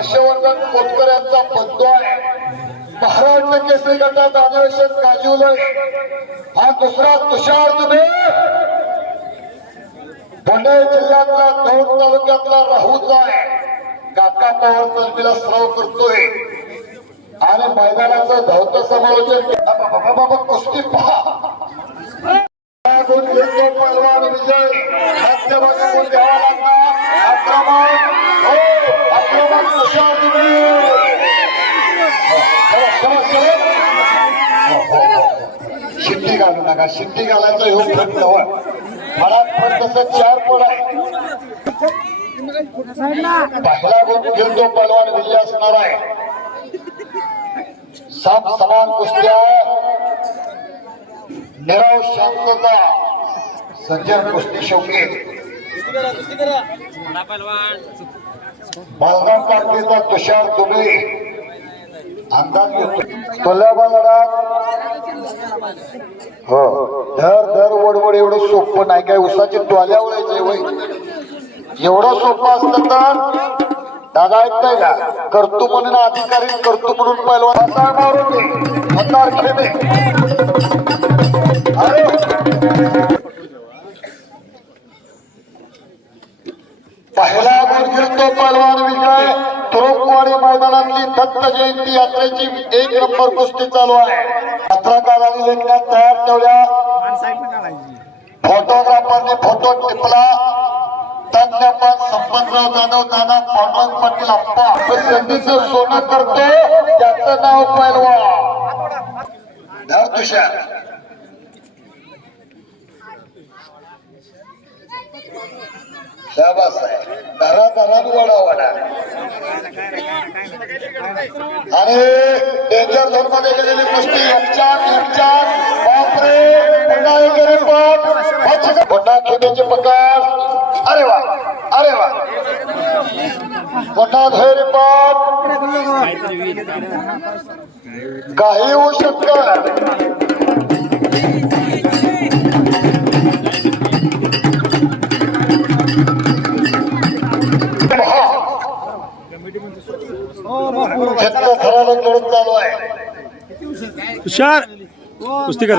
हर्षवर्धन खोतकर यांचा बंधू आहे. महाराष्ट्र केसरी गटात अधिवेशन गाजवलंय हा दुसरा तुषार तुम्ही पुणे जिल्ह्यातला दौंड तालुक्यातला राहूचा आहे. काका पवार तलमीला स्राव करतोय. आणि मैदानाचं धावत समालोचन बाबा कुस्ती पहा. पहलवान विजय. मध्यभागी कोण द्यावा लागणार शिट्टी घालू नका. शिट्टी घालायचं ह्यो फट नव्ह मला पण तसं चार पण आहे. पहिला गुण घेऊन जो पलवान विजय असणार आहे. साम समान कुस्त्या निराव शांतता सज्जन कुस्ती शौकी मालगाव पार्टीचा तुषार दुबे अंदाज घेतो लढा हो दर दर वडवड एवढं सोपं नाही. काय उसाची टोल्या उडायचे वय. एवढं सोपं असतं तर दादा ऐकताय का? करतो म्हणून अधिकारी करतो म्हणून पहिलवान पहिला गुण घेतो पहलवान विचार मैदानातली दत्त जयंती यात्रेची एक नंबर कुस्ती चालू आहे. पत्रकार आणि लेखण्यात तयार ठेवल्या. फोटोग्राफरने फोटो टिपला. तज्ञ पण संपतराव जाधव दादा पांडुरंग पाटील अप्पा संधीचं सोनं करतो त्याचं नाव पैलवा धर तुषार. शाबास आहे. धरा धरा वडा वडा अरे डेंजर झोन गेलेली कुस्ती एकचार एकचार बापरे पुन्हा एक रिपोर्ट पुन्हा खेळण्याची अरे वा अरे वा. पुन्हा धैर्य पाप काही होऊ शकत. लढत चालू आहे हुशार कुस्ती कर